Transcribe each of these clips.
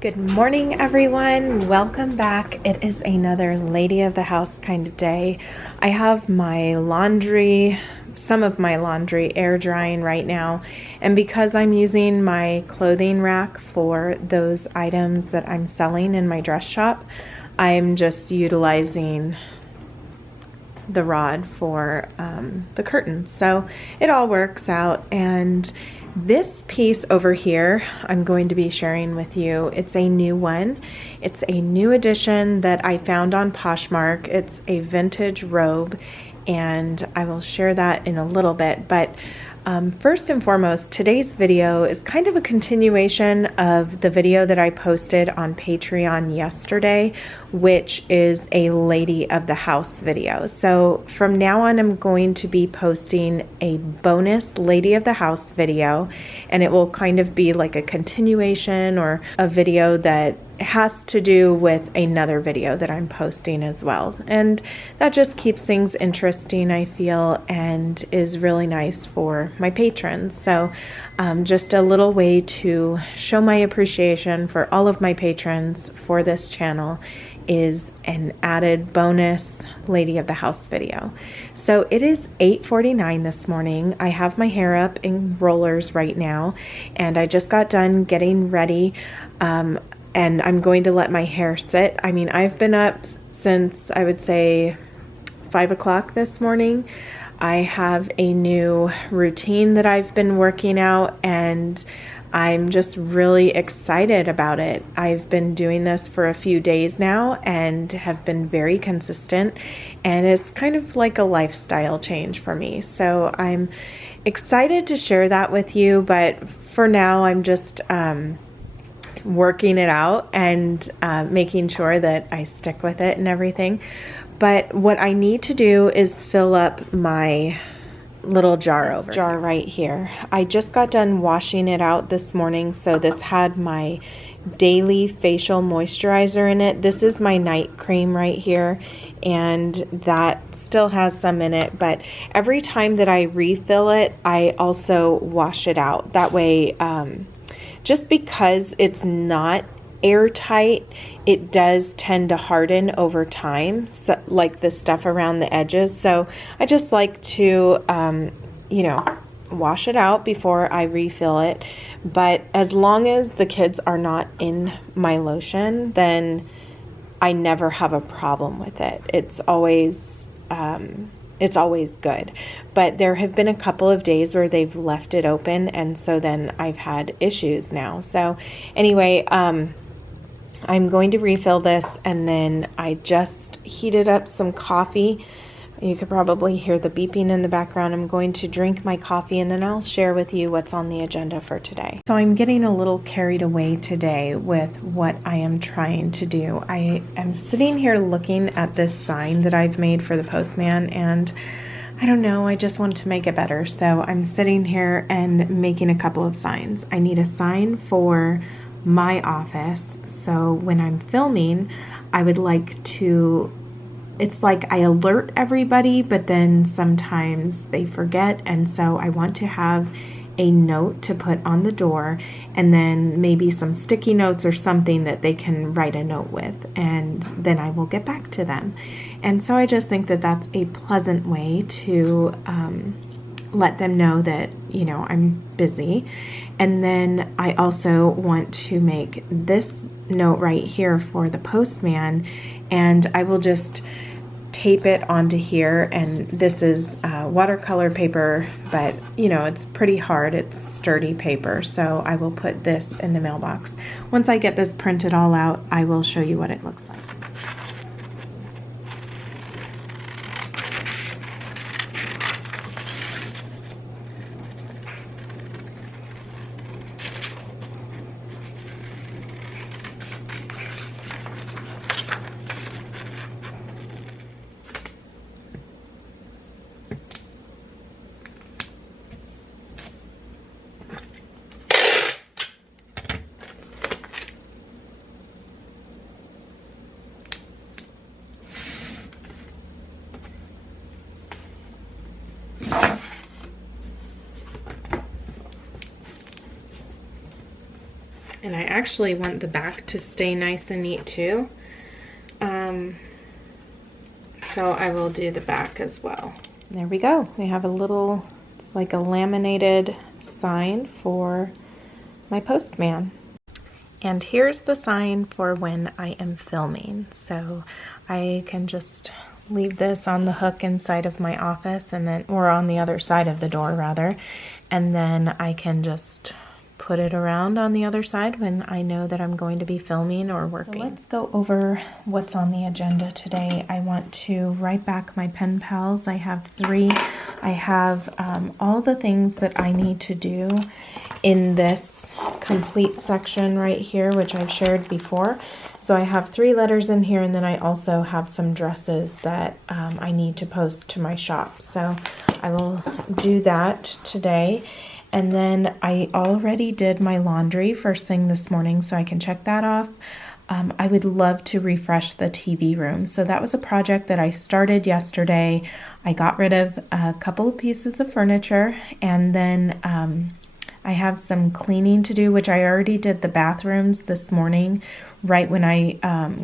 Good morning, everyone. Welcome back. It is another lady of the house kind of day. I have my laundry, some of my laundry air drying right now. And because I'm using my clothing rack for those items that I'm selling in my dress shop, I'm just utilizing the rod for the curtains. So it all works out. And this piece over here, I'm going to be sharing with you. It's a new one. It's a new edition that I found on Poshmark. It's a vintage robe, and I will share that in a little bit. But first and foremost, today's video is kind of a continuation of the video that I posted on Patreon yesterday, which is a lady of the house video. So from now on, I'm going to be posting a bonus lady of the house video, and it will kind of be like a continuation or a video that has to do with another video that I'm posting as well. And that just keeps things interesting, I feel, and is really nice for my patrons. So just a little way to show my appreciation for all of my patrons for this channel is an added bonus lady of the house video. So it is 8:49 this morning. I have my hair up in rollers right now, and I just got done getting ready. And I'm going to let my hair sit. I mean, I've been up since, I would say, 5 o'clock this morning. I have a new routine that I've been working out, and I'm just really excited about it. I've been doing this for a few days now and have been very consistent, and it's kind of like a lifestyle change for me. So I'm excited to share that with you, but for now I'm just working it out and making sure that I stick with it and everything. But what I need to do is fill up my little jar right here. I just got done washing it out this morning, so this had my daily facial moisturizer in it. This is my night cream right here, and that still has some in it, but every time that I refill it, I also wash it out. That way, just because it's not airtight, it does tend to harden over time, so, like the stuff around the edges. So I just like to, wash it out before I refill it. But as long as the kids are not in my lotion, then I never have a problem with it. It's always good. But there have been a couple of days where they've left it open, and so then I've had issues now. So anyway, I'm going to refill this, and then I just heated up some coffee. You could probably hear the beeping in the background. I'm going to drink my coffee, and then I'll share with you what's on the agenda for today. So I'm getting a little carried away today with what I am trying to do. I am sitting here looking at this sign that I've made for the postman, and I don't know, I just want to make it better. So I'm sitting here and making a couple of signs. I need a sign for my office. So when I'm filming, I would like to, it's like I alert everybody, but then sometimes they forget. And so I want to have a note to put on the door, and then maybe some sticky notes or something that they can write a note with, and then I will get back to them. And so I just think that that's a pleasant way to let them know that, you know, I'm busy. And then I also want to make this note right here for the postman, and I will just tape it onto here. And this is watercolor paper, but you know, it's pretty hard, it's sturdy paper, so I will put this in the mailbox. Once I get this printed all out, I will show you what it looks like. actually want the back to stay nice and neat too. So I will do the back as well. There we go. We have a little, it's like a laminated sign for my postman. And here's the sign for when I am filming. So I can just leave this on the hook inside of my office, and then, or on the other side of the door rather, and then I can just put it around on the other side when I know that I'm going to be filming or working. So let's go over what's on the agenda today. I want to write back my pen pals. I have 3. I have all the things that I need to do in this complete section right here, which I've shared before. So I have 3 letters in here, and then I also have some dresses that I need to post to my shop. So I will do that today. And then I already did my laundry first thing this morning, so I can check that off. I would love to refresh the TV room. So that was a project that I started yesterday. I got rid of a couple of pieces of furniture, and then I have some cleaning to do, which I already did the bathrooms this morning, right when I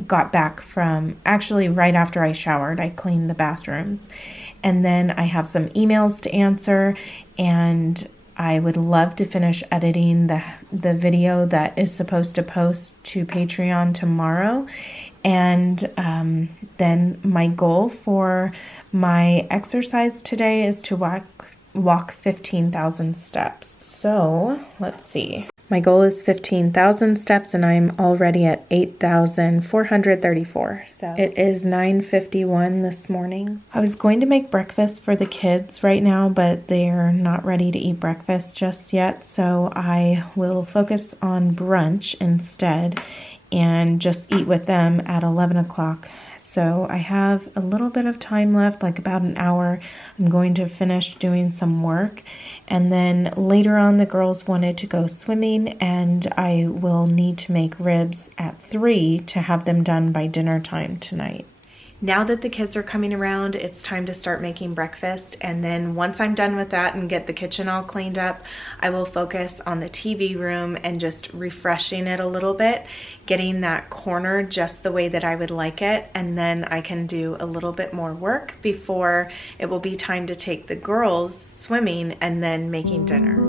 got back from, actually right after I showered, I cleaned the bathrooms. And then I have some emails to answer, and I would love to finish editing the video that is supposed to post to Patreon tomorrow. And then my goal for my exercise today is to walk 15,000 steps. So let's see. My goal is 15,000 steps, and I'm already at 8,434. So it is 9:51 this morning. I was going to make breakfast for the kids right now, but they're not ready to eat breakfast just yet. So I will focus on brunch instead and just eat with them at 11 o'clock. So I have a little bit of time left, like about an hour. I'm going to finish doing some work. And then later on, the girls wanted to go swimming, and I will need to make ribs at 3 to have them done by dinner time tonight. Now that the kids are coming around, it's time to start making breakfast. And then once I'm done with that and get the kitchen all cleaned up, I will focus on the TV room and just refreshing it a little bit, getting that corner just the way that I would like it. And then I can do a little bit more work before it will be time to take the girls swimming and then making dinner.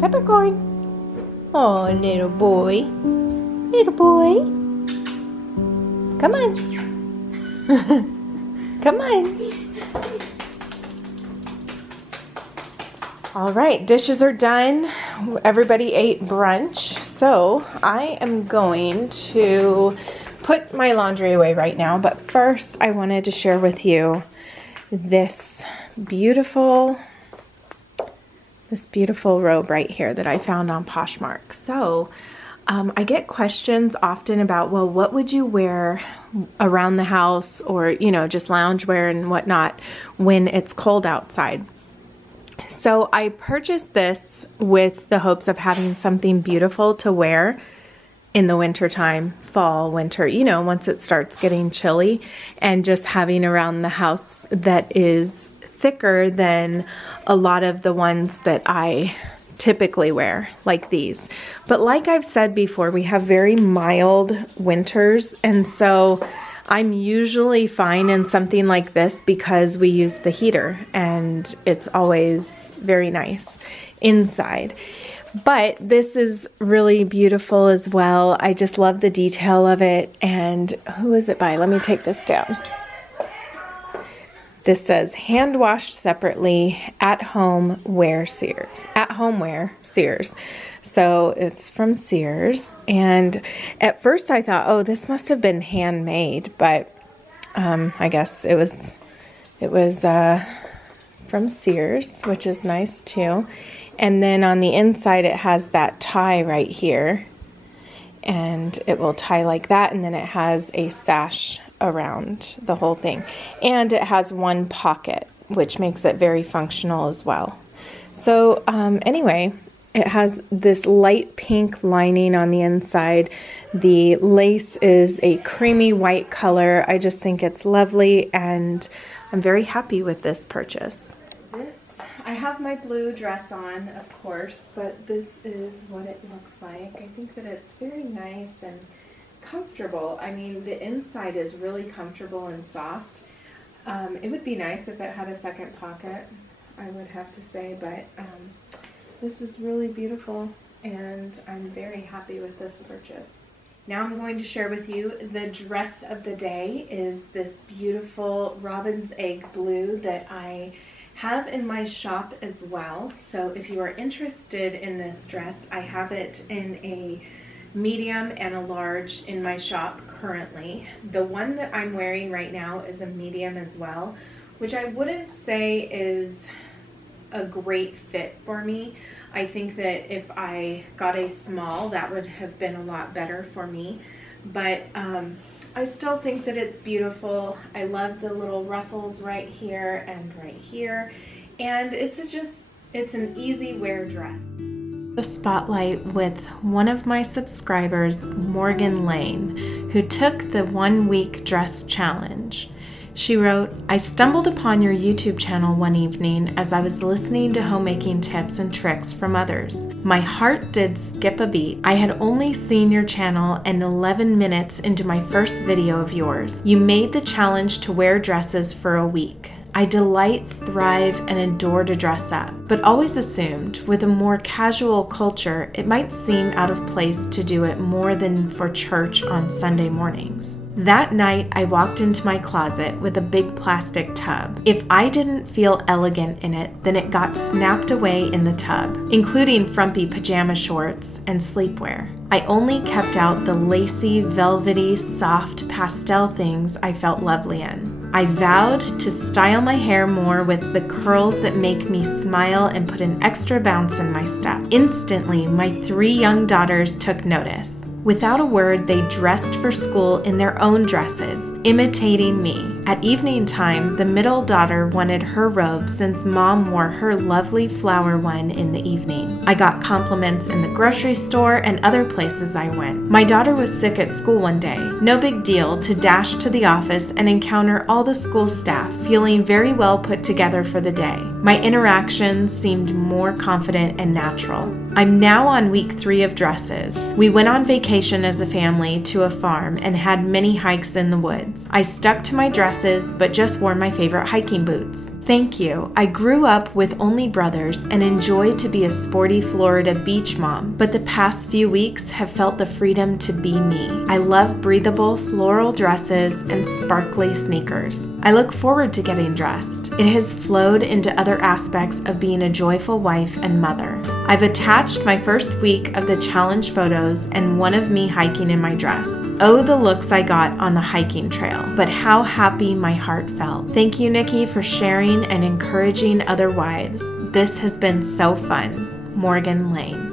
Peppercorn. Oh, little boy. Little boy. Come on. Come on. All right, dishes are done. Everybody ate brunch. So I am going to put my laundry away right now. But first, I wanted to share with you this beautiful robe right here that I found on Poshmark. So I get questions often about, well, what would you wear around the house or, you know, just loungewear and whatnot when it's cold outside? So I purchased this with the hopes of having something beautiful to wear in the wintertime, fall, winter, you know, once it starts getting chilly, and just having around the house that is thicker than a lot of the ones that I typically wear, like these. But like I've said before, we have very mild winters, and so I'm usually fine in something like this because we use the heater and it's always very nice inside. But this is really beautiful as well. I just love the detail of it. And who is it by? Let me take this down. This says hand washed separately at home wear Sears. At home wear Sears. So it's from Sears. And at first I thought, oh, this must have been handmade, but I guess it was from Sears, which is nice too. And then on the inside it has that tie right here, and it will tie like that, and then it has a sash around the whole thing, and it has one pocket, which makes it very functional as well. So anyway, it has this light pink lining on the inside. The lace is a creamy white color. I just think it's lovely, and I'm very happy with this purchase. I have my blue dress on, of course, but this is what it looks like. I think that it's very nice and comfortable. I mean, the inside is really comfortable and soft. It would be nice if it had a second pocket, I would have to say, but this is really beautiful, and I'm very happy with this purchase. Now I'm going to share with you the dress of the day is this beautiful robin's egg blue that I have in my shop as well. So if you are interested in this dress, I have it in a medium and a large in my shop currently. The one that I'm wearing right now is a medium as well, which I wouldn't say is a great fit for me. I think that if I got a small, that would have been a lot better for me. But I still think that it's beautiful. I love the little ruffles right here and right here. And it's an easy wear dress. The spotlight with one of my subscribers, Morgan Lane, who took the 1 week dress challenge. She wrote, I stumbled upon your YouTube channel one evening as I was listening to homemaking tips and tricks from others. My heart did skip a beat. I had only seen your channel and 11 minutes into my first video of yours. You made the challenge to wear dresses for a week. I delight, thrive, and adore to dress up, but always assumed with a more casual culture, it might seem out of place to do it more than for church on Sunday mornings. That night, I walked into my closet with a big plastic tub. If I didn't feel elegant in it, then it got snapped away in the tub, including frumpy pajama shorts and sleepwear. I only kept out the lacy, velvety, soft pastel things I felt lovely in. I vowed to style my hair more with the curls that make me smile and put an extra bounce in my step. Instantly, my 3 young daughters took notice. Without a word, they dressed for school in their own dresses, imitating me. At evening time, the middle daughter wanted her robe since mom wore her lovely flower one in the evening. I got compliments in the grocery store and other places I went. My daughter was sick at school one day. No big deal to dash to the office and encounter all the school staff, feeling very well put together for the day. My interactions seemed more confident and natural. I'm now on week 3 of dresses. We went on vacation vacation as a family to a farm and had many hikes in the woods. I stuck to my dresses but just wore my favorite hiking boots. Thank you. I grew up with only brothers and enjoyed to be a sporty Florida beach mom, but the past few weeks have felt the freedom to be me. I love breathable floral dresses and sparkly sneakers. I look forward to getting dressed. It has flowed into other aspects of being a joyful wife and mother. I've attached my first week of the challenge photos and one of me hiking in my dress. Oh, the looks I got on the hiking trail, but how happy my heart felt. Thank you, Nikki, for sharing and encouraging other wives. This has been so fun. Morgan Lane.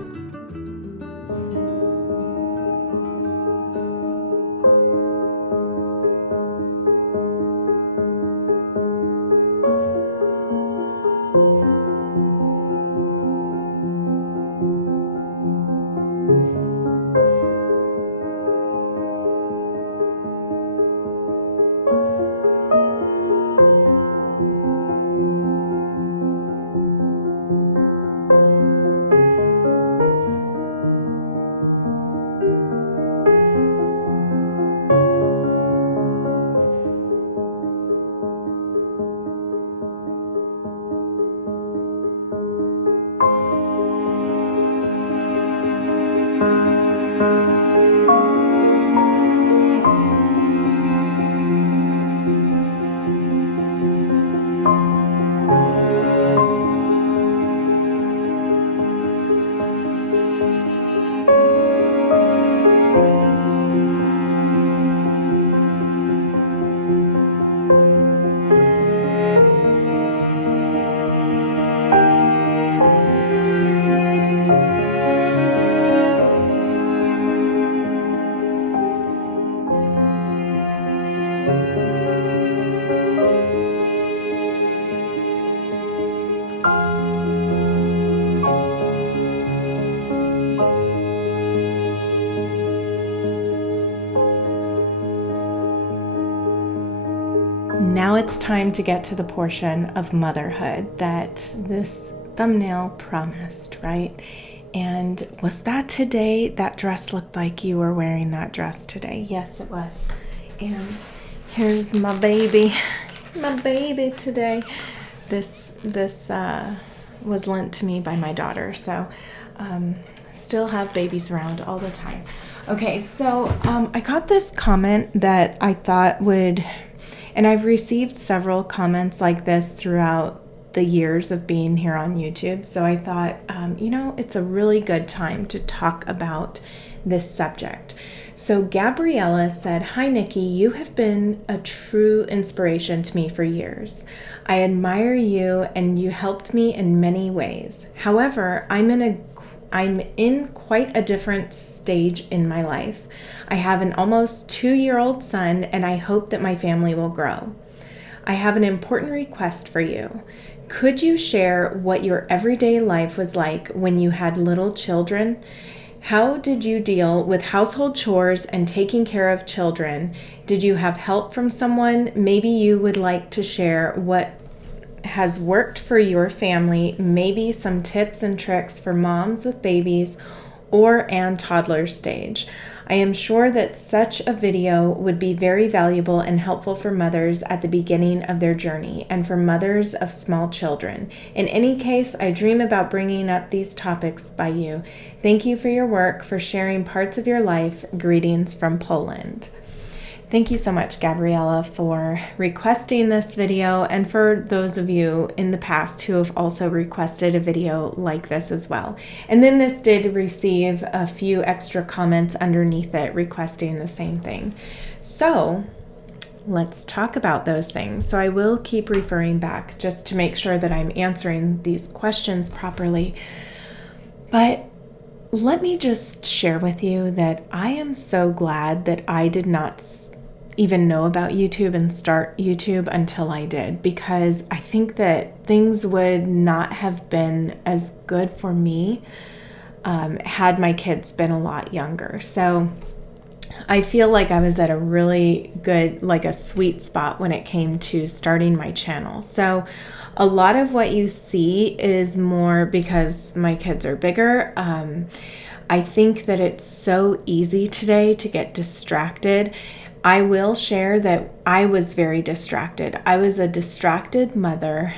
Now it's time to get to the portion of motherhood that this thumbnail promised, right? And was that today? That dress looked like you were wearing that dress today. Yes, it was. And here's my baby today. This was lent to me by my daughter, so still have babies around all the time. Okay, so I got this comment that I thought would, and I've received several comments like this throughout the years of being here on YouTube. So I thought, it's a really good time to talk about this subject. So Gabriella said, "Hi, Nikki, you have been a true inspiration to me for years. I admire you and you helped me in many ways. However, I'm in quite a different stage in my life. I have an almost 2-year-old son and I hope that my family will grow. I have an important request for you. Could you share what your everyday life was like when you had little children? How did you deal with household chores and taking care of children? Did you have help from someone? Maybe you would like to share what has worked for your family, maybe some tips and tricks for moms with babies and toddler stage. I am sure that such a video would be very valuable and helpful for mothers at the beginning of their journey and for mothers of small children. In any case, I dream about bringing up these topics by you. Thank you for your work, for sharing parts of your life. Greetings from Poland." Thank you so much, Gabriella, for requesting this video, and for those of you in the past who have also requested a video like this as well. And then this did receive a few extra comments underneath it requesting the same thing. So let's talk about those things. So I will keep referring back just to make sure that I'm answering these questions properly. But let me just share with you that I am so glad that I did not even know about YouTube and start YouTube until I did, because I think that things would not have been as good for me had my kids been a lot younger. So I feel like I was at a really good, like a sweet spot when it came to starting my channel. So a lot of what you see is more because my kids are bigger. I think that it's so easy today to get distracted. I will share that I was very distracted. I was a distracted mother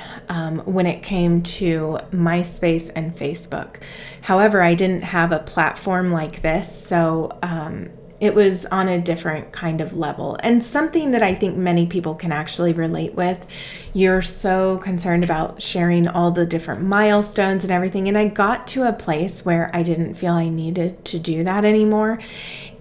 when it came to MySpace and Facebook. However, I didn't have a platform like this, so it was on a different kind of level, and something that I think many people can actually relate with. You're so concerned about sharing all the different milestones and everything, and I got to a place where I didn't feel I needed to do that anymore,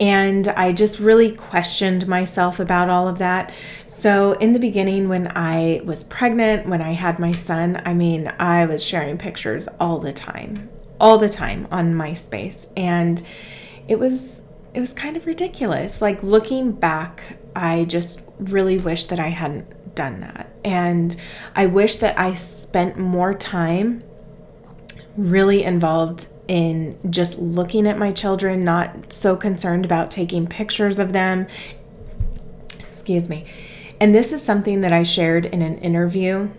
and I just really questioned myself about all of that. So in the beginning, when I was pregnant, when I had my son, I was sharing pictures all the time on MySpace, and it was kind of ridiculous. Like, looking back, I just really wish that I hadn't done that. And I wish that I spent more time really involved in just looking at my children, not so concerned about taking pictures of them. Excuse me. And this is something that I shared in an interview,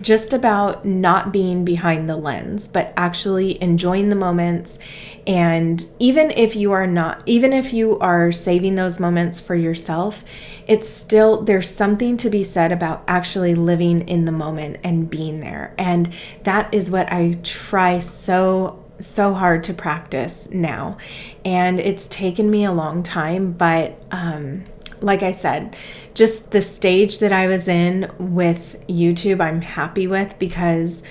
just about not being behind the lens, but actually enjoying the moments. And even if you are saving those moments for yourself, it's still, there's something to be said about actually living in the moment and being there. And that is what I try so hard to practice now. And it's taken me a long time, but like I said, just the stage that I was in with YouTube, I'm happy with, because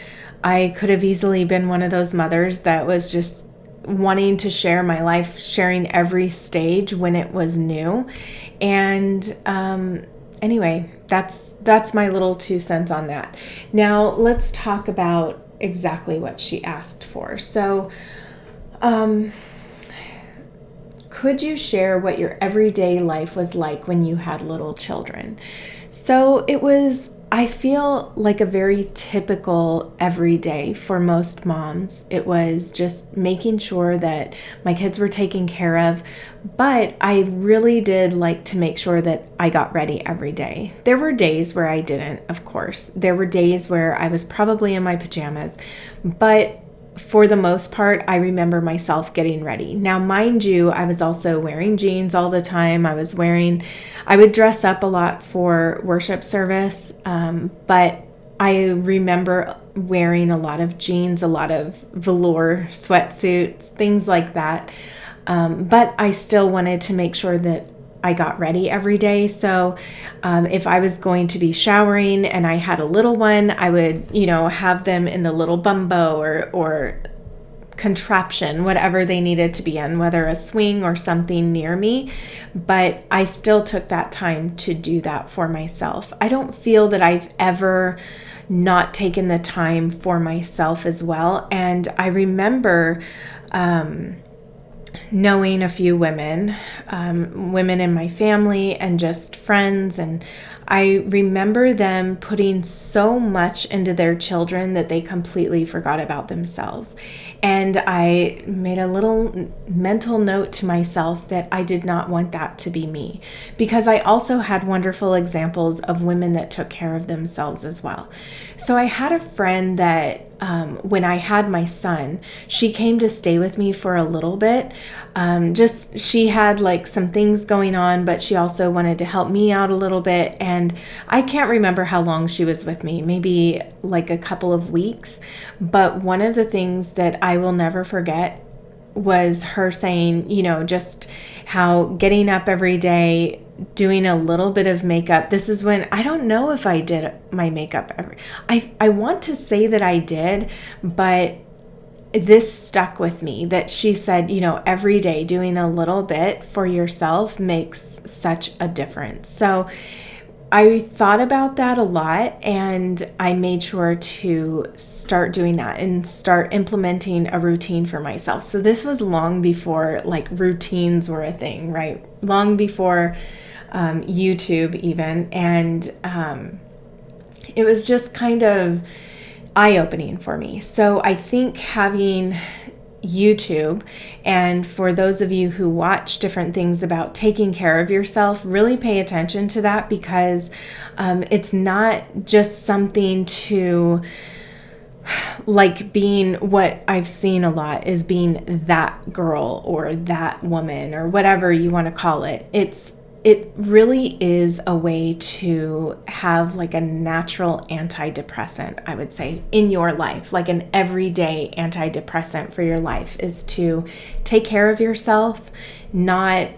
I could have easily been one of those mothers that was just wanting to share my life, sharing every stage when it was new. And anyway, that's my little 2 cents on that. Now let's talk about exactly what she asked for. So, could you share what your everyday life was like when you had little children? So it was, I feel like, a very typical everyday for most moms. It was just making sure that my kids were taken care of, but I really did like to make sure that I got ready every day. There were days where I didn't, of course. There were days where I was probably in my pajamas, but for the most part, I remember myself getting ready. Now, mind you, I was also wearing jeans all the time. I would dress up a lot for worship service, but I remember wearing a lot of jeans, a lot of velour sweatsuits, things like that. But I still wanted to make sure that I got ready every day. So if I was going to be showering and I had a little one, I would, have them in the little bumbo or contraption, whatever they needed to be in, whether a swing or something near me. But I still took that time to do that for myself. I don't feel that I've ever not taken the time for myself as well. And I remember knowing a few women in my family and just friends, and I remember them putting so much into their children that they completely forgot about themselves. And I made a little mental note to myself that I did not want that to be me, because I also had wonderful examples of women that took care of themselves as well. So I had a friend that when I had my son, she came to stay with me for a little bit. She had like some things going on, but she also wanted to help me out a little bit. And I can't remember how long she was with me, maybe like a couple of weeks. But one of the things that I will never forget was her saying, just how getting up every day, doing a little bit of makeup. This is when, I don't know if I did my makeup I want to say that I did, but this stuck with me, that she said, every day doing a little bit for yourself makes such a difference. So I thought about that a lot, and I made sure to start doing that and start implementing a routine for myself. So this was long before like routines were a thing, right? Long before YouTube even. And it was just kind of eye-opening for me. So I think having YouTube, and for those of you who watch different things about taking care of yourself, really pay attention to that, because it's not just something to like being, what I've seen a lot is being that girl or that woman or whatever you want to call it. It really is a way to have like a natural antidepressant, I would say, in your life, like an everyday antidepressant for your life, is to take care of yourself, not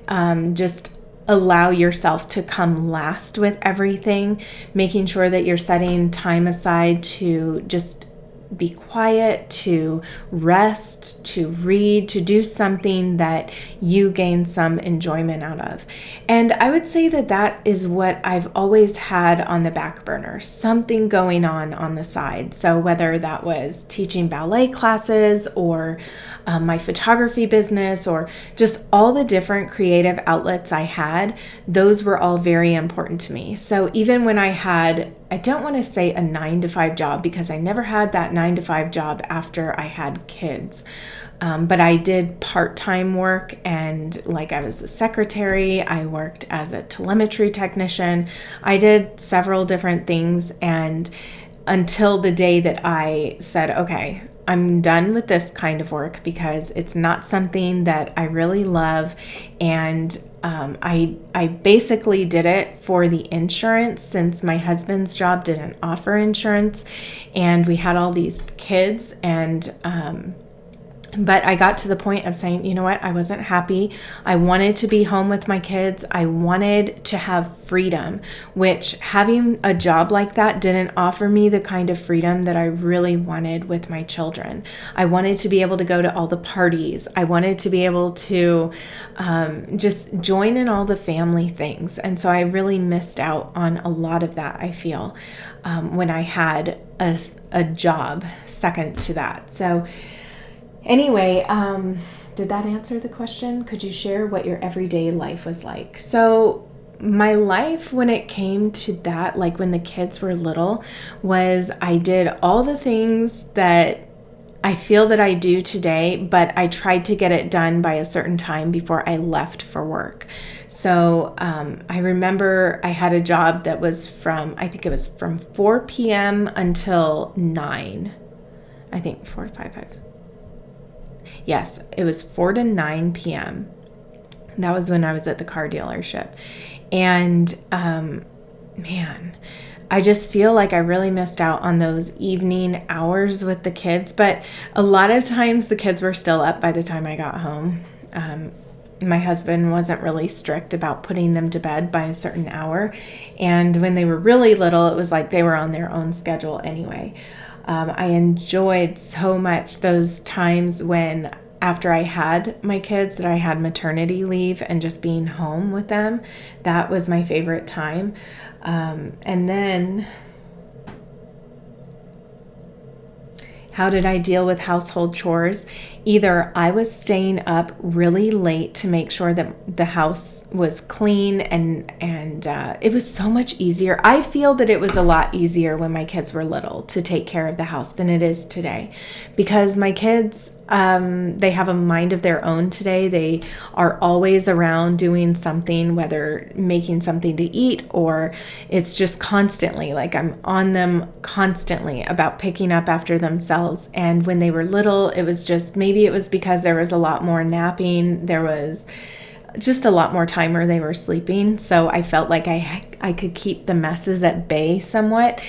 just allow yourself to come last with everything, making sure that you're setting time aside to just be quiet, to rest, to read, to do something that you gain some enjoyment out of. And I would say that that is what I've always had on the back burner, something going on the side. So whether that was teaching ballet classes or my photography business or just all the different creative outlets I had, those were all very important to me. So even when I had, I don't want to say a 9-to-5 job, because I never had that 9-to-5 job after I had kids. But I did part-time work, and like I was a secretary, I worked as a telemetry technician. I did several different things, and until the day that I said, okay, I'm done with this kind of work because it's not something that I really love. And I basically did it for the insurance, since my husband's job didn't offer insurance, and we had all these kids, and but I got to the point of saying, you know what, I wasn't happy. I wanted to be home with my kids. I wanted to have freedom, which having a job like that didn't offer me the kind of freedom that I really wanted with my children. I wanted to be able to go to all the parties. I wanted to be able to just join in all the family things. And so I really missed out on a lot of that, I feel, when I had a job second to that. So anyway, did that answer the question? Could you share what your everyday life was like? So my life when it came to that, like when the kids were little, was I did all the things that I feel that I do today, but I tried to get it done by a certain time before I left for work. So I remember I had a job that was I think it was from 4 p.m. until 9. I think 4 to 5. Yes, it was 4 to 9 p.m. That was when I was at the car dealership. And man, I just feel like I really missed out on those evening hours with the kids. But a lot of times the kids were still up by the time I got home. My husband wasn't really strict about putting them to bed by a certain hour. And when they were really little, it was like they were on their own schedule anyway. I enjoyed so much those times when, after I had my kids, that I had maternity leave and just being home with them. That was my favorite time. And then, how did I deal with household chores? Either I was staying up really late to make sure that the house was clean, and it was so much easier. I feel that it was a lot easier when my kids were little to take care of the house than it is today, because my kids, they have a mind of their own today. They are always around doing something, whether making something to eat, or it's just constantly like I'm on them constantly about picking up after themselves. And when they were little, it was just, maybe it was because there was a lot more napping. There was just a lot more time where they were sleeping. So I felt like I could keep the messes at bay somewhat.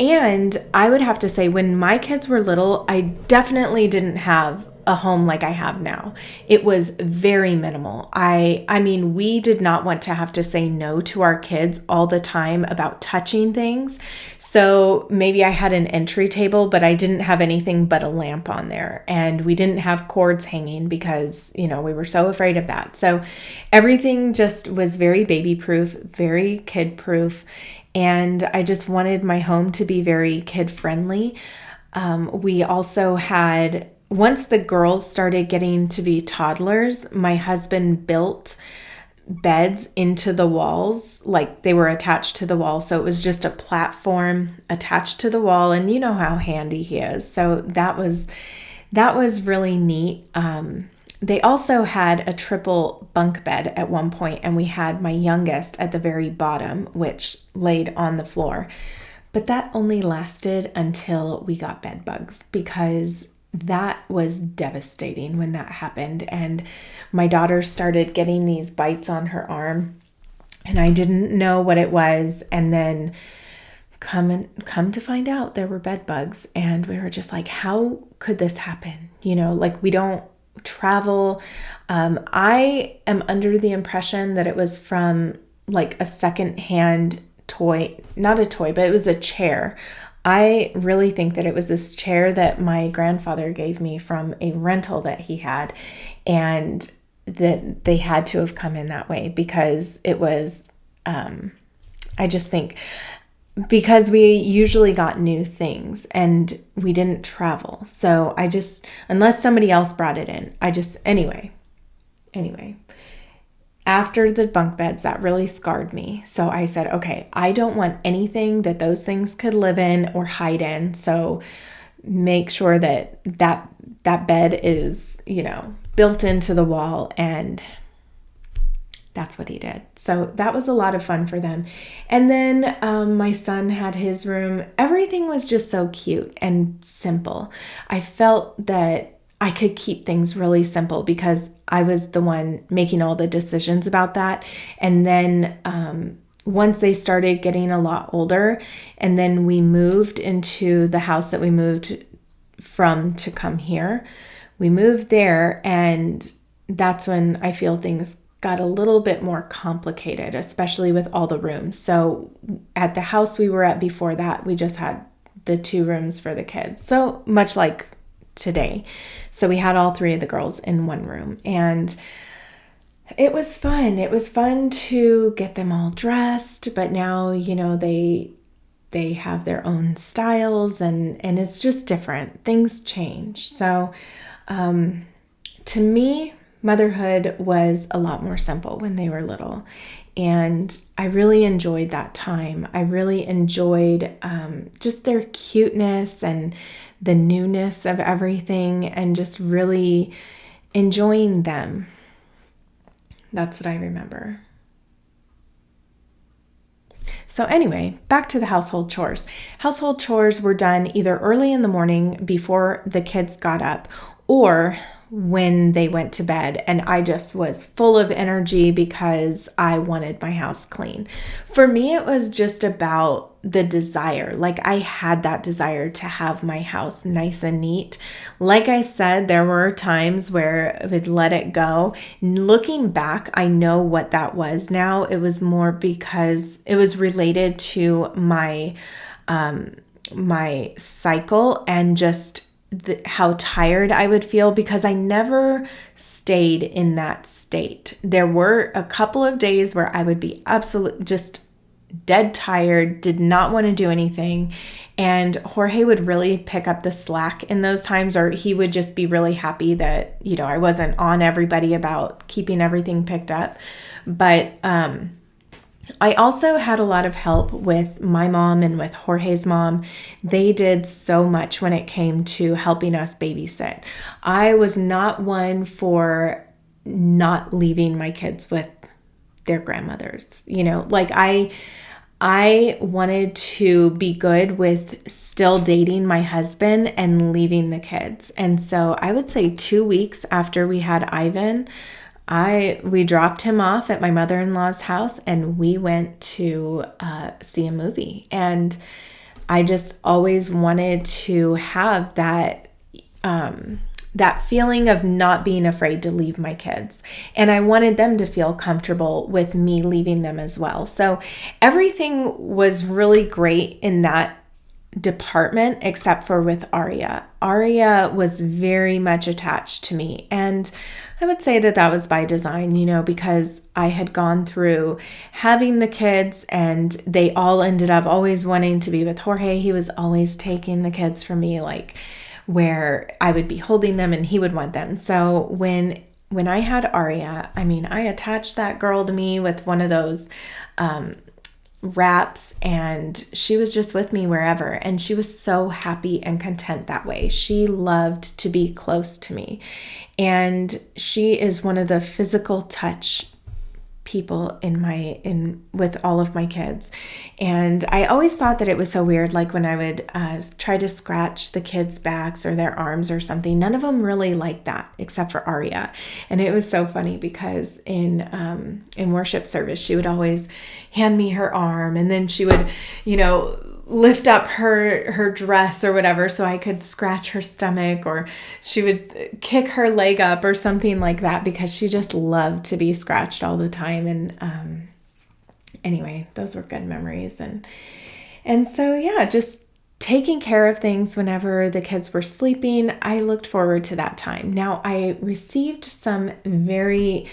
And I would have to say, when my kids were little, I definitely didn't have a home like I have now. It was very minimal. I mean, we did not want to have to say no to our kids all the time about touching things. So maybe I had an entry table, but I didn't have anything but a lamp on there. And we didn't have cords hanging because, we were so afraid of that. So everything just was very baby proof, very kid proof. And I just wanted my home to be very kid friendly. We also had, once the girls started getting to be toddlers, my husband built beds into the walls, like they were attached to the wall. So it was just a platform attached to the wall, and you know how handy he is. So that was really neat. They also had a triple bunk bed at one point, and we had my youngest at the very bottom, which laid on the floor. But that only lasted until we got bed bugs, because that was devastating when that happened. And my daughter started getting these bites on her arm, and I didn't know what it was. And then come to find out there were bed bugs, and we were just like, how could this happen? Like, we don't travel. I am under the impression that it was from like a secondhand toy, not a toy, but it was a chair. I really think that it was this chair that my grandfather gave me from a rental that he had, and that they had to have come in that way, because it was, I just think, because we usually got new things and we didn't travel. So unless somebody else brought it in, anyway, after the bunk beds, that really scarred me. So I said, okay, I don't want anything that those things could live in or hide in. So make sure that bed is, built into the wall. And that's what he did. So that was a lot of fun for them. And then my son had his room. Everything was just so cute and simple. I felt that I could keep things really simple because I was the one making all the decisions about that. And then once they started getting a lot older, and then we moved into the house that we moved from to come here, we moved there, and that's when I feel things got a little bit more complicated, especially with all the rooms. So at the house we were at before that, we just had the 2 rooms for the kids. So much like today. So we had all 3 of the girls in one room, and it was fun. It was fun to get them all dressed, but now, they have their own styles, and it's just different. Things change. So to me, motherhood was a lot more simple when they were little, and I really enjoyed that time. I really enjoyed just their cuteness and the newness of everything, and just really enjoying them. That's what I remember. So anyway, back to the household chores. Household chores were done either early in the morning before the kids got up, or when they went to bed, and I just was full of energy because I wanted my house clean. For me, it was just about the desire. Like, I had that desire to have my house nice and neat. Like I said, there were times where I would let it go. Looking back, I know what that was now. It was more because it was related to my my cycle, and just how tired I would feel, because I never stayed in that state. There were a couple of days where I would be absolutely just dead tired, did not want to do anything. And Jorge would really pick up the slack in those times, or he would just be really happy that, I wasn't on everybody about keeping everything picked up. But I also had a lot of help with my mom and with Jorge's mom. They did so much when it came to helping us babysit. I was not one for not leaving my kids with their grandmothers. Like I wanted to be good with still dating my husband and leaving the kids. And so I would say 2 weeks after we had Ivan, we dropped him off at my mother-in-law's house, and we went to see a movie. And I just always wanted to have that that feeling of not being afraid to leave my kids. And I wanted them to feel comfortable with me leaving them as well. So everything was really great in that department, except for with Aria. Aria was very much attached to me, and I would say that was by design, because I had gone through having the kids, and they all ended up always wanting to be with Jorge. He was always taking the kids from me, like where I would be holding them and he would want them. So when I had Aria, I attached that girl to me with one of those wraps, and she was just with me wherever, and she was so happy and content that way. She loved to be close to me, and she is one of the physical touch people in with all of my kids. And I always thought that it was so weird, like when I would try to scratch the kids' backs or their arms or something. None of them really liked that except for Aria. And it was so funny because in worship service she would always hand me her arm, and then she would, lift up her dress or whatever so I could scratch her stomach, or she would kick her leg up or something like that, because she just loved to be scratched all the time. And anyway, those were good memories. And so yeah, just taking care of things whenever the kids were sleeping, I looked forward to that time. Now, I received some really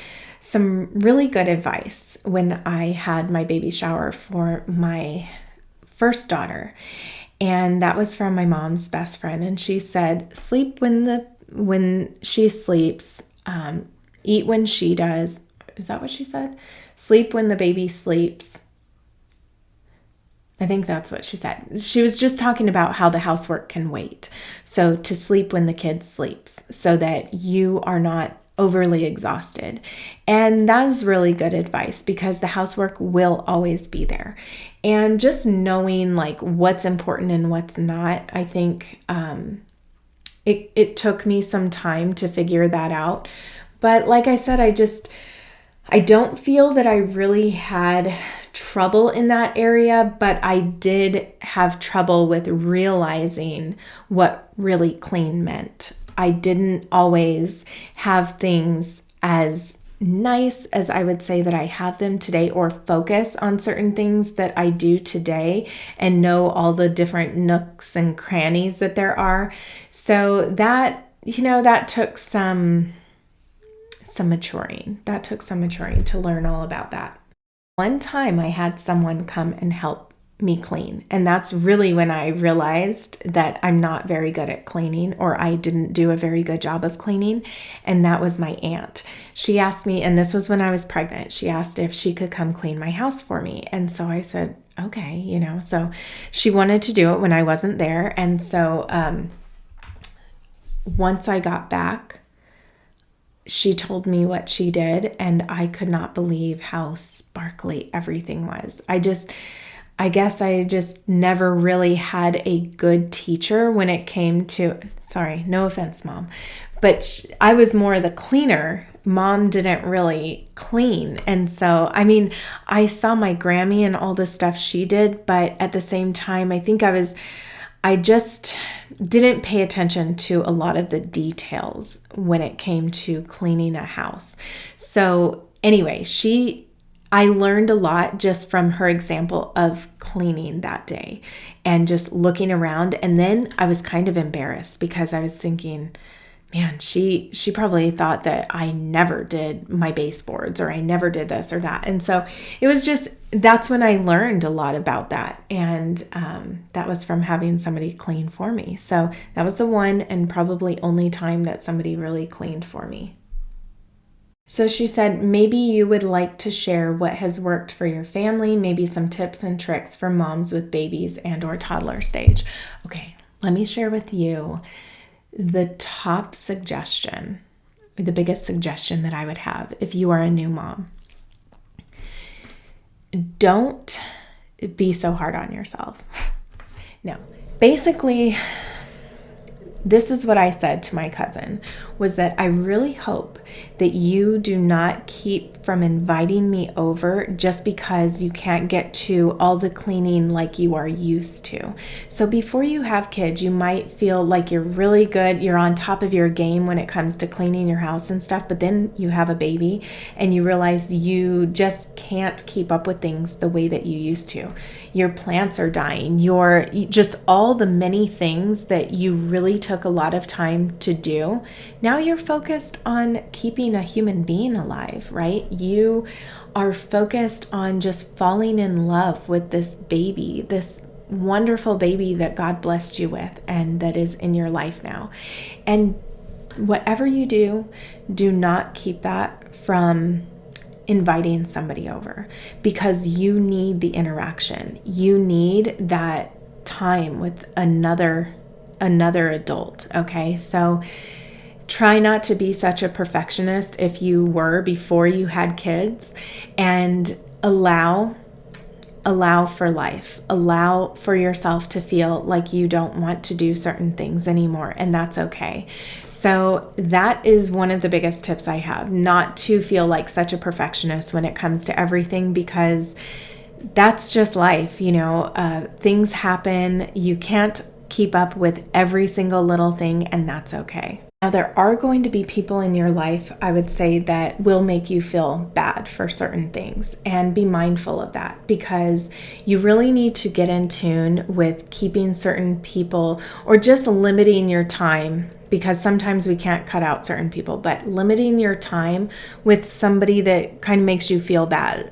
good advice when I had my baby shower for my first daughter, and that was from my mom's best friend. And she said, sleep when she sleeps, eat when she does. Is that what she said? Sleep when the baby sleeps. I think that's what she said. She was just talking about how the housework can wait. So to sleep when the kid sleeps, so that you are not overly exhausted. And that is really good advice, because the housework will always be there. And just knowing like what's important and what's not, I think it took me some time to figure that out. But like I said, I don't feel that I really had trouble in that area, but I did have trouble with realizing what really clean meant. I didn't always have things as nice as I would say that I have them today, or focus on certain things that I do today and know all the different nooks and crannies that there are. So that, that took some maturing. That took some maturing to learn all about that. One time I had someone come and help me clean, and that's really when I realized that I'm not very good at cleaning, or I didn't do a very good job of cleaning. And that was my aunt. She asked me, and this was when I was pregnant, she asked if she could come clean my house for me. And so I said, okay, so she wanted to do it when I wasn't there. And so once I got back, she told me what she did, and I could not believe how sparkly everything was. I guess I just never really had a good teacher when it came to, sorry, no offense, Mom, but I was more the cleaner. Mom didn't really clean. And so, I saw my Grammy and all the stuff she did, but at the same time, I think I just didn't pay attention to a lot of the details when it came to cleaning a house. So anyway, I learned a lot just from her example of cleaning that day and just looking around. And then I was kind of embarrassed, because I was thinking, man, she probably thought that I never did my baseboards, or I never did this or that. And so it was that's when I learned a lot about that. And that was from having somebody clean for me. So that was the one and probably only time that somebody really cleaned for me. So she said, maybe you would like to share what has worked for your family, maybe some tips and tricks for moms with babies and or toddler stage. Okay, let me share with you the top suggestion, the biggest suggestion that I would have if you are a new mom. Don't be so hard on yourself. No, basically, this is what I said to my cousin, was that I really hope that you do not keep from inviting me over just because you can't get to all the cleaning like you are used to. So before you have kids, you might feel like you're really good, you're on top of your game when it comes to cleaning your house and stuff, but then you have a baby and you realize you just can't keep up with things the way that you used to. Your plants are dying, just all the many things that you really took a lot of time to do. Now you're focused on keeping a human being alive, right? You are focused on just falling in love with this baby, this wonderful baby that God blessed you with and that is in your life now. And whatever you do, do not keep that from inviting somebody over, because you need the interaction. You need that time with another adult. Okay. So try not to be such a perfectionist if you were before you had kids, and allow for life. Allow for yourself to feel like you don't want to do certain things anymore, and that's okay. So that is one of the biggest tips I have, not to feel like such a perfectionist when it comes to everything, because that's just life. Things happen. You can't keep up with every single little thing, and that's okay. Now, there are going to be people in your life, I would say, that will make you feel bad for certain things, and be mindful of that, because you really need to get in tune with keeping certain people, or just limiting your time, because sometimes we can't cut out certain people, but limiting your time with somebody that kind of makes you feel bad,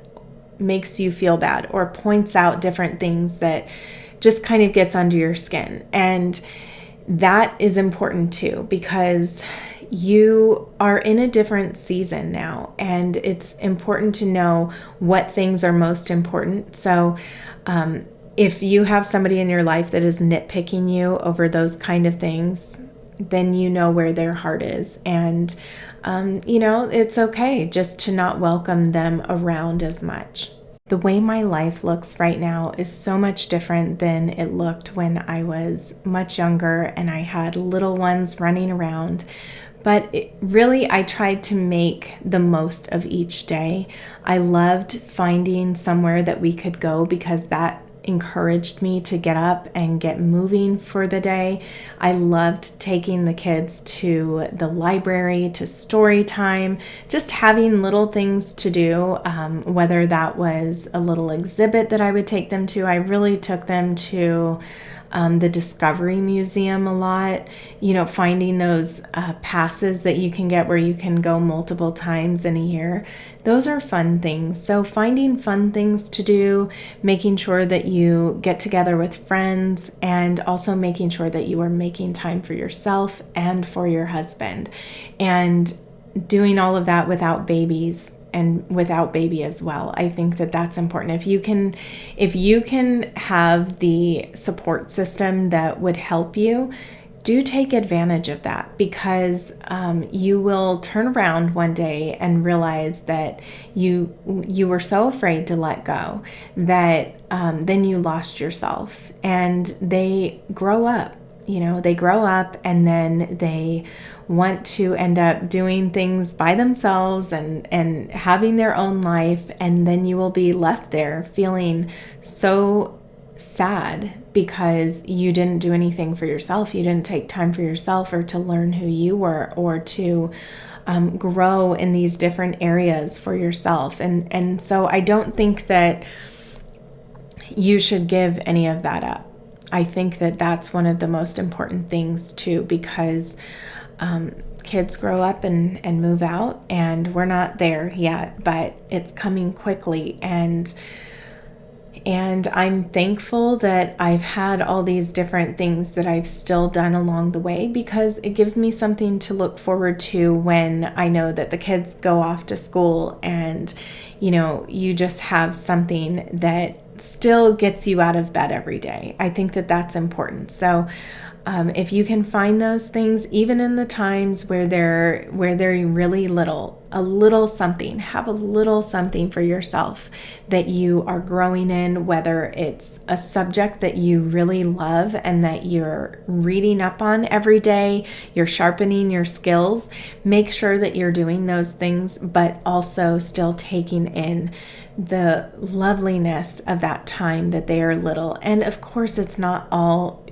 or points out different things that just kind of gets under your skin. And that is important too, because you are in a different season now, and it's important to know what things are most important. So if you have somebody in your life that is nitpicking you over those kind of things, then you know where their heart is. And it's okay just to not welcome them around as much. The way my life looks right now is so much different than it looked when I was much younger and I had little ones running around. But really, I tried to make the most of each day. I loved finding somewhere that we could go, because that encouraged me to get up and get moving for the day. I loved taking the kids to the library, to story time, just having little things to do, whether that was a little exhibit that I would take them to. I really took them to the Discovery Museum a lot, finding those passes that you can get where you can go multiple times in a year. Those are fun things. So finding fun things to do, making sure that you get together with friends, and also making sure that you are making time for yourself and for your husband, and doing all of that without babies and without baby as well. I think that that's important. If you can have the support system that would help you, do take advantage of that, because you will turn around one day and realize that you were so afraid to let go that then you lost yourself. And they grow up. They grow up, and then they want to end up doing things by themselves and having their own life. And then you will be left there feeling so sad because you didn't do anything for yourself. You didn't take time for yourself, or to learn who you were, or to grow in these different areas for yourself. And so I don't think that you should give any of that up. I think that that's one of the most important things too, because kids grow up and move out, and we're not there yet, but it's coming quickly. And I'm thankful that I've had all these different things that I've still done along the way, because it gives me something to look forward to when I know that the kids go off to school, and you just have something that still gets you out of bed every day. I think that that's important. So if you can find those things, even in the times where they're really little, a little something, have a little something for yourself that you are growing in, whether it's a subject that you really love and that you're reading up on every day, you're sharpening your skills. Make sure that you're doing those things, but also still taking in the loveliness of that time that they are little. And of course, it's not all,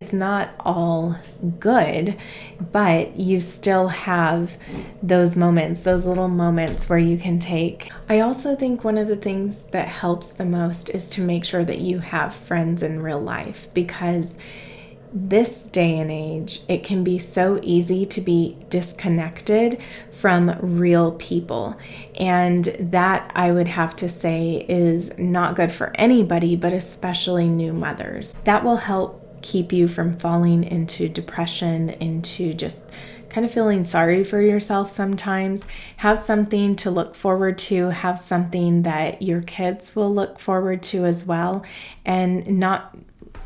it's not all good, but you still have those moments, those little moments where you can take. I also think one of the things that helps the most is to make sure that you have friends in real life, because this day and age, it can be so easy to be disconnected from real people. And that, I would have to say, is not good for anybody, but especially new mothers. That will help keep you from falling into depression, into just kind of feeling sorry for yourself sometimes. Have something to look forward to, have something that your kids will look forward to as well, and not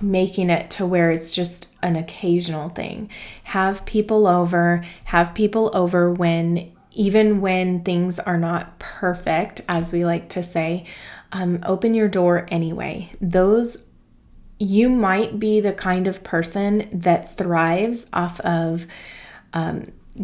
making it to where it's just an occasional thing. Have people over when, even when things are not perfect, as we like to say. Open your door anyway. You might be the kind of person that thrives off of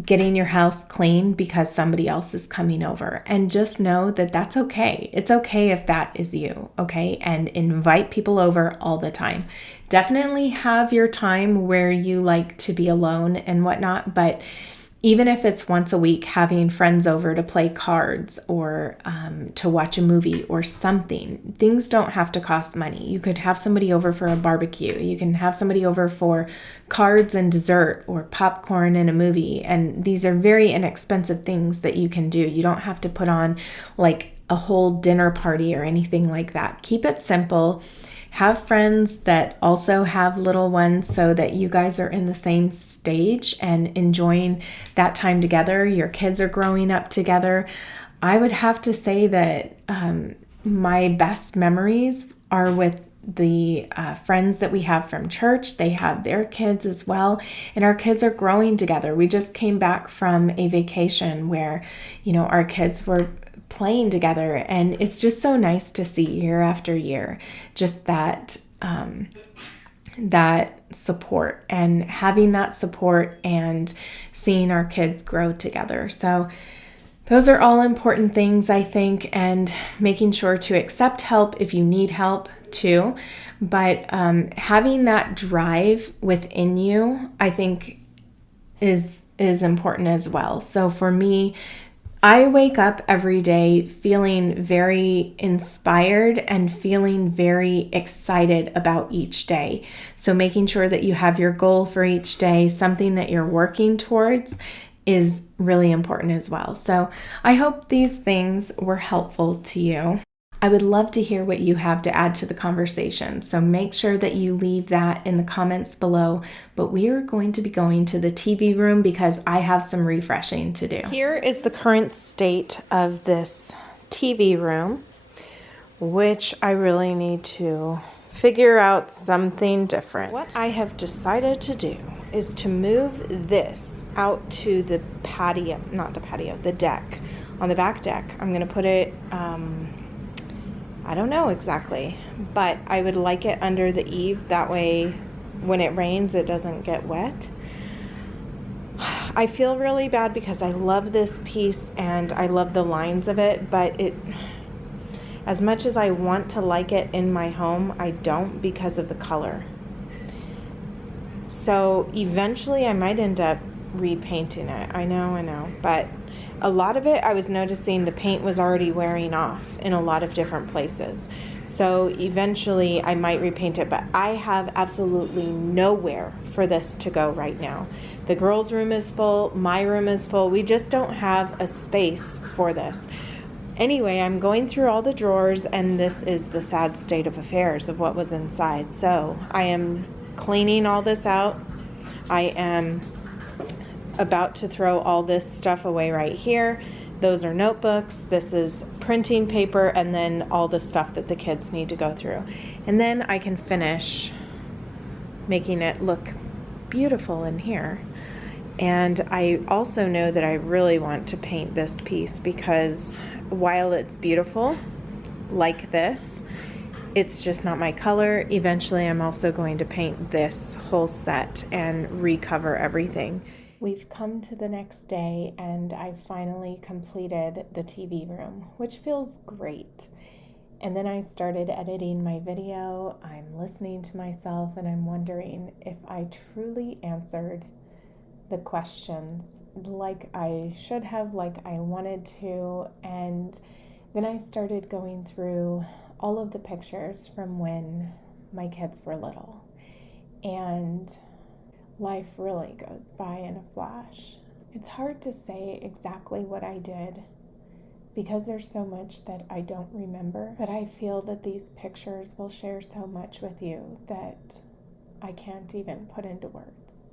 getting your house clean because somebody else is coming over. And just know that that's okay. It's okay if that is you, okay? And invite people over all the time. Definitely have your time where you like to be alone and whatnot, but even if it's once a week, having friends over to play cards or to watch a movie or something, things don't have to cost money. You could have somebody over for a barbecue. You can have somebody over for cards and dessert or popcorn and a movie. And these are very inexpensive things that you can do. You don't have to put on like a whole dinner party or anything like that. Keep it simple. Have friends that also have little ones so that you guys are in the same stage and enjoying that time together. Your kids are growing up together. I would have to say that my best memories are with the friends that we have from church. They have their kids as well, and our kids are growing together. We just came back from a vacation where, our kids were playing together, and it's just so nice to see year after year just that support, and having that support and seeing our kids grow together. So those are all important things, I think, and making sure to accept help if you need help too. But having that drive within you, I think, is important as well. So for me, I wake up every day feeling very inspired and feeling very excited about each day. So making sure that you have your goal for each day, something that you're working towards, is really important as well. So I hope these things were helpful to you. I would love to hear what you have to add to the conversation. So make sure that you leave that in the comments below. But we are going to be going to the TV room because I have some refreshing to do. Here is the current state of this TV room, which I really need to figure out something different. What I have decided to do is to move this out to the patio, not the patio, the deck, on the back deck. I'm going to put it, I don't know exactly, but I would like it under the eave. That way, when it rains, it doesn't get wet. I feel really bad because I love this piece and I love the lines of it, but as much as I want to like it in my home, I don't because of the color. So eventually I might end up repainting it. I know, but a lot of it, I was noticing the paint was already wearing off in a lot of different places. So eventually I might repaint it, but I have absolutely nowhere for this to go right now. The girls' room is full, my room is full. We just don't have a space for this. Anyway, I'm going through all the drawers, and this is the sad state of affairs of what was inside. So I am cleaning all this out. I am about to throw all this stuff away right here. Those are notebooks. This is printing paper, and then all the stuff that the kids need to go through. And then I can finish making it look beautiful in here. And I also know that I really want to paint this piece because while it's beautiful like this, it's just not my color. Eventually I'm also going to paint this whole set and recover everything. We've come to the next day and I've finally completed the TV room, which feels great. And then I started editing my video. I'm listening to myself and I'm wondering if I truly answered the questions like I should have, like I wanted to. And then I started going through all of the pictures from when my kids were little. And life really goes by in a flash. It's hard to say exactly what I did because there's so much that I don't remember, but I feel that these pictures will share so much with you that I can't even put into words.